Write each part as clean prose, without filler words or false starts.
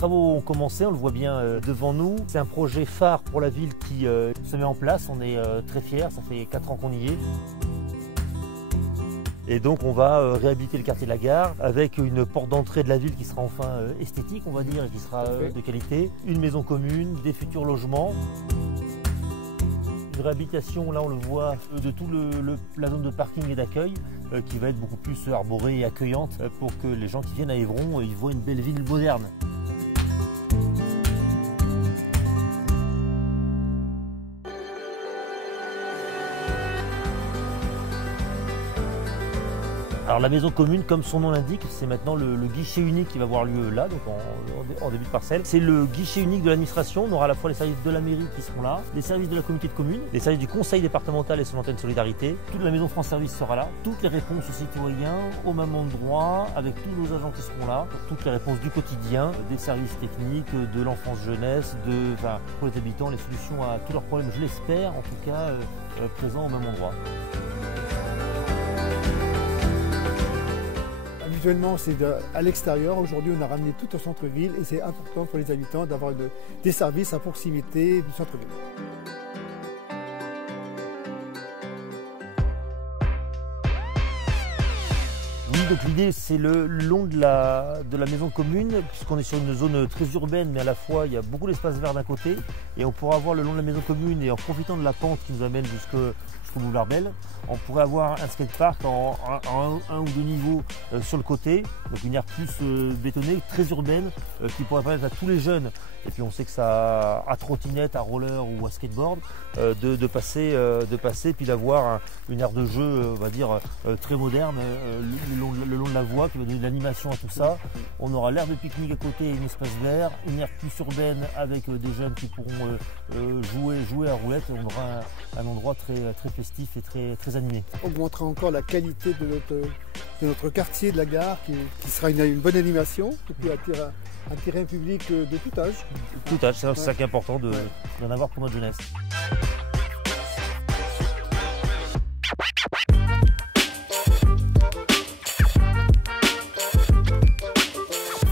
travaux ont commencé, on le voit bien devant nous. C'est un projet phare pour la ville qui se met en place. On est très fiers, ça fait 4 ans qu'on y est. Et donc on va réhabiliter le quartier de la Gare avec une porte d'entrée de la ville qui sera enfin esthétique, on va dire, et qui sera de qualité. Une maison commune, des futurs logements. Une réhabilitation, là on le voit, de toute la zone de parking et d'accueil qui va être beaucoup plus arborée et accueillante pour que les gens qui viennent à Évron, ils voient une belle ville moderne. Alors la maison commune, comme son nom l'indique, c'est maintenant le guichet unique qui va avoir lieu là, donc en début de parcelle. C'est le guichet unique de l'administration. On aura à la fois les services de la mairie qui seront là, les services de la communauté de communes, les services du conseil départemental et son antenne solidarité. Toute la maison France Service sera là. Toutes les réponses aux citoyens au même endroit, avec tous nos agents qui seront là, pour toutes les réponses du quotidien, des services techniques, de l'enfance jeunesse, pour les habitants, les solutions à tous leurs problèmes, je l'espère, en tout cas présents au même endroit. Habituellement, c'est à l'extérieur. Aujourd'hui, on a ramené tout au centre-ville et c'est important pour les habitants d'avoir des services à proximité du centre-ville. Oui, donc l'idée c'est le long de la maison commune, puisqu'on est sur une zone très urbaine, mais à la fois il y a beaucoup d'espace vert d'un côté, et on pourra avoir le long de la maison commune, et en profitant de la pente qui nous amène jusqu'au boulevard Belle, on pourrait avoir un skatepark en un ou deux niveaux sur le côté, donc une aire plus bétonnée, très urbaine, qui pourrait permettre à tous les jeunes, et puis on sait que ça à trottinette, à roller ou à skateboard, de passer, puis d'avoir une aire de jeu, on va dire, très moderne, le long de la voie, qui va donner de l'animation à tout ça. On aura l'aire de pique-nique à côté et un espace vert, une aire plus urbaine avec des jeunes qui pourront jouer à roulette, et on aura un endroit très festif et très animé. On augmentera encore la qualité de notre quartier de la Gare, qui sera une bonne animation, et puis un terrain public de tout âge. Tout âge, c'est ça qui est important d'en avoir pour notre jeunesse.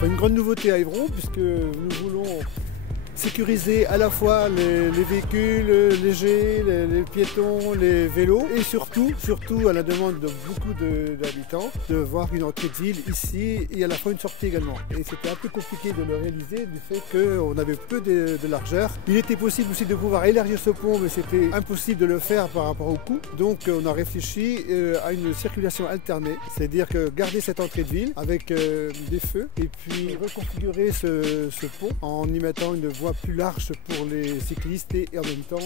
Une grande nouveauté à Évron, puisque nous voulons sécuriser à la fois les véhicules légers, les piétons, les vélos, et surtout à la demande de beaucoup d'habitants, de voir une entrée de ville ici et à la fois une sortie également. Et c'était un peu compliqué de le réaliser du fait qu'on avait peu de largeur. Il était possible aussi de pouvoir élargir ce pont, mais c'était impossible de le faire par rapport au coût. Donc on a réfléchi à une circulation alternée, c'est-à-dire que garder cette entrée de ville avec des feux, et puis reconfigurer ce pont en y mettant une voie plus large pour les cyclistes et en même temps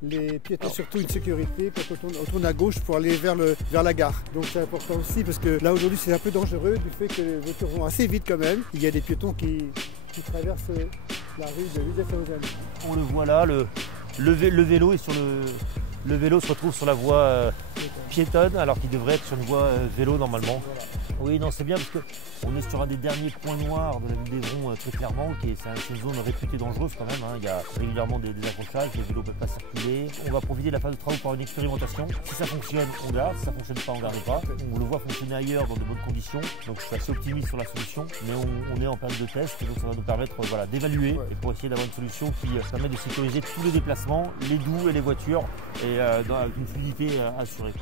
les piétons, surtout une sécurité quand on tourne à gauche pour aller vers la gare. Donc c'est important aussi parce que là aujourd'hui c'est un peu dangereux du fait que les voitures vont assez vite quand même. Il y a des piétons qui traversent la rue de Villers-Saint-Eugène. On le voit là, le vélo est le vélo se retrouve sur la voie piétonne alors qu'il devrait être sur une voie vélo normalement. Voilà. Oui, non, c'est bien parce qu'on est sur un des derniers points noirs de la ville d'Évron très clairement, c'est une zone réputée dangereuse quand même. Il y a régulièrement des accrochages, les vélos ne peuvent pas circuler. On va profiter de la phase de travaux par une expérimentation. Si ça fonctionne, on garde. Si ça ne fonctionne pas, on ne garde pas. On le voit fonctionner ailleurs dans de bonnes conditions. Donc je suis assez optimiste sur la solution. Mais on est en période de test, donc ça va nous permettre d'évaluer et pour essayer d'avoir une solution qui permet de sécuriser tous les déplacements, les doux et les voitures, et avec une fluidité assurée.